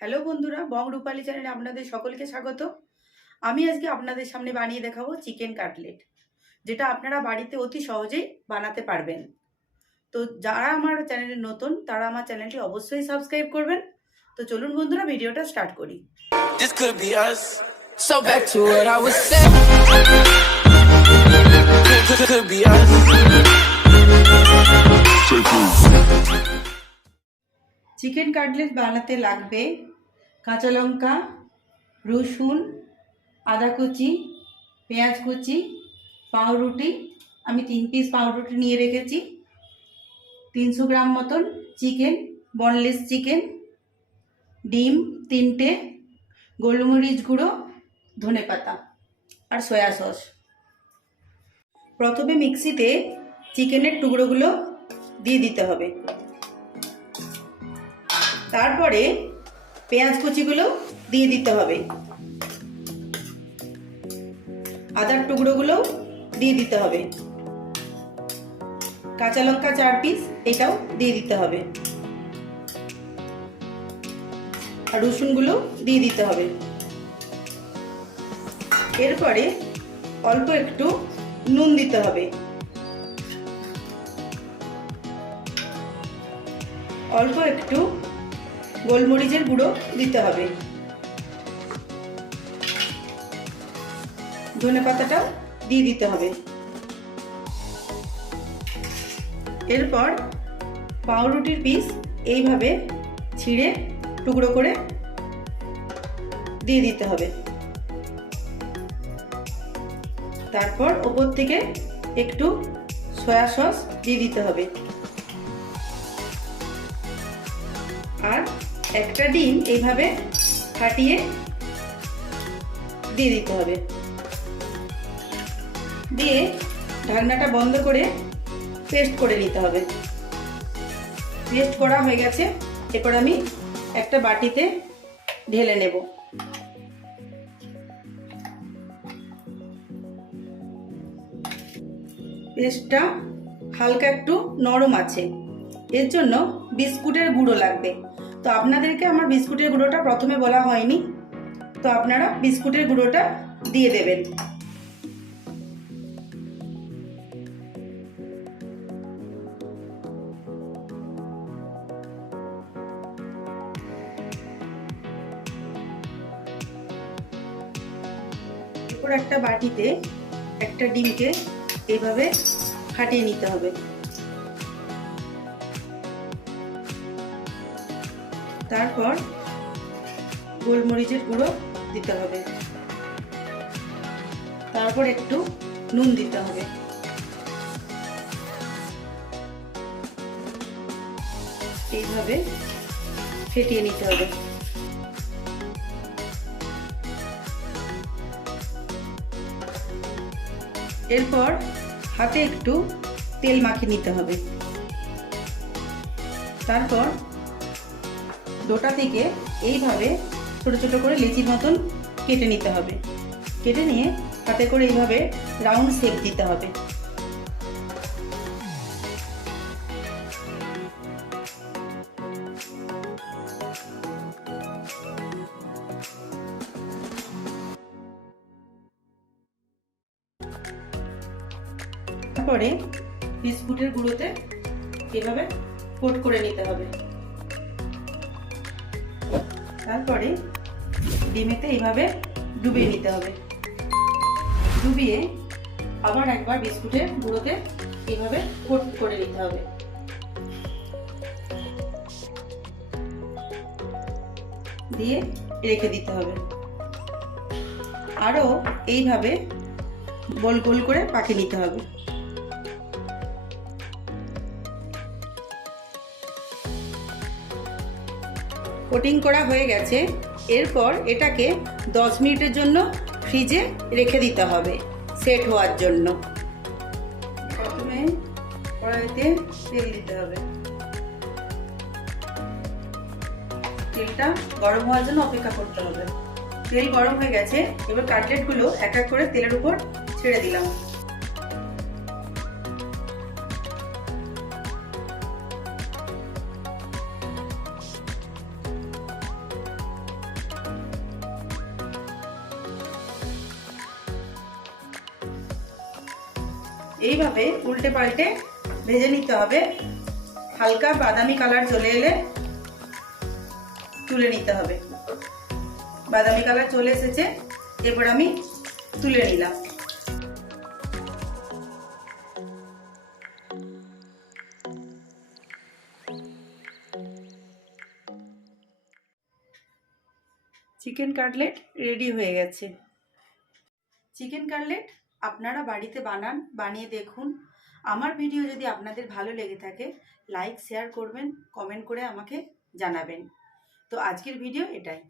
Hello বন্ধুরা, বং রূপালী চ্যানেলে আপনাদের সকলকে স্বাগত। আমি আজকে আপনাদের সামনে বানিয়ে দেখাবো চিকেন কাটলেট, যেটা আপনারা বাড়িতে অতি সহজেই বানাতে পারবেন। তো যারা আমার চ্যানেলে নতুন তারা আমার চ্যানেলটি অবশ্যই সাবস্ক্রাইব করবেন। তো চলুন বন্ধুরা, ভিডিওটা স্টার্ট করি। This could be us. So back to what I was saying. Could be us. Chicken cutlet বানাতে লাগবে কাঁচা লঙ্কা, রসুন, আদা কুচি, পেঁয়াজ কুচি, পাউরুটি। আমি 3 পিস পাউরুটি নিয়ে রেখেছি, 300 গ্রাম মতন চিকেন, বনলেস চিকেন, ডিম 3টে, গোলমরিচ গুঁড়ো, ধনেপাতা আর সয়া সস। প্রথমে মিক্সিতে চিকেনের টুকরোগুলো দিয়ে দিতে হবে, তারপরে পেঁয়াজ কুচিগুলো দিয়ে দিতে হবে, আদার টুকরোগুলো দিয়ে দিতে হবে, কাঁচা লঙ্কা 4 পিস এটাও দিয়ে দিতে হবে, আর রসুনগুলো দিয়ে দিতে হবে। এরপরে অল্প একটু নুন দিতে হবে, অল্প একটু গোলমরিচের গুঁড়ো দিতে হবে, ধনেপাতাটাও দিয়ে দিতে হবে। এরপর পাউরুটির পিস এইভাবে ছিঁড়ে টুকরো করে দিয়ে দিতে হবে। তারপর ওপর থেকে একটু সয়া সস দিয়ে দিতে হবে, আর একটা ডিম এইভাবে ফাটিয়ে দিয়ে দিতে হবে। দিয়ে ঢাকনাটা বন্ধ করে পেস্ট করে নিতে হবে। পেস্ট করা হয়ে গেছে, এরপর আমি একটা বাটিতে ঢেলে নেব। পেস্টটা হালকা একটু নরম আছে, এর জন্য বিস্কুটের গুঁড়ো লাগবে। তো আপনাদেরকে আমার বিস্কুটের গুঁড়োটা প্রথমে বলা হয়নি, তো আপনারা বিস্কুটের গুঁড়োটা দিয়ে দেবেন। এরপর একটা বাটিতে একটা ডিমকে এইভাবে ফাটিয়ে নিতে হবে। তারপর গোলমরিচের গুঁড়ো দিতে হবে, তারপর একটু নুন দিতে হবে। এইভাবে ফেটিয়ে নিতে হবে। এরপর হাতে একটু তেল মাখিয়ে নিতে হবে। তারপর ডোটা থেকে এইভাবে ছোট ছোট করে লিচির মতন কেটে নিতে হবে। কেটে নিয়ে হাতে করে এইভাবে রাউন্ড শেপ দিতে হবে। তারপরে বিস্কুটের গুঁড়োতে এভাবে কোট করে নিতে হবে। তারপরে ডিমেতে এইভাবে ডুবিয়ে নিতে হবে। ডুবিয়ে আবার একবার বিস্কুটের গুঁড়োতে এইভাবে কোট করে নিতে হবে। দিয়ে রেখে দিতে হবে। আরও এইভাবে গোল গোল করে পাকিয়ে নিতে হবে। কোটিং করা হয়ে গেছে, এরপর এটাকে 10 মিনিটের জন্য ফ্রিজে রেখে দিতে হবে সেট হওয়ার জন্য। প্রথমে কড়াইতে তেল দিতে হবে। তেলটা গরম হওয়ার জন্য অপেক্ষা করতে হবে। তেল গরম হয়ে গেছে, এবার কাটলেটগুলো এক এক করে তেলের উপর ছেড়ে দিলাম। এইভাবে উল্টে পাল্টে ভেজে নিতে হবে। হালকা বাদামি কালার চলে এলে তুলে নিতে হবে। বাদামি কালার চলে এসেছে, এরপর আমি তুলে নিলাম। চিকেন কাটলেট রেডি হয়ে গেছে। চিকেন কাটলেট আপনারা বাড়িতে বানান, বানিয়ে দেখুন। আমার ভিডিও যদি আপনাদের ভালো লেগে থাকে লাইক শেয়ার করবেন, কমেন্ট করে আমাকে জানাবেন। তো আজকের ভিডিও এটাই।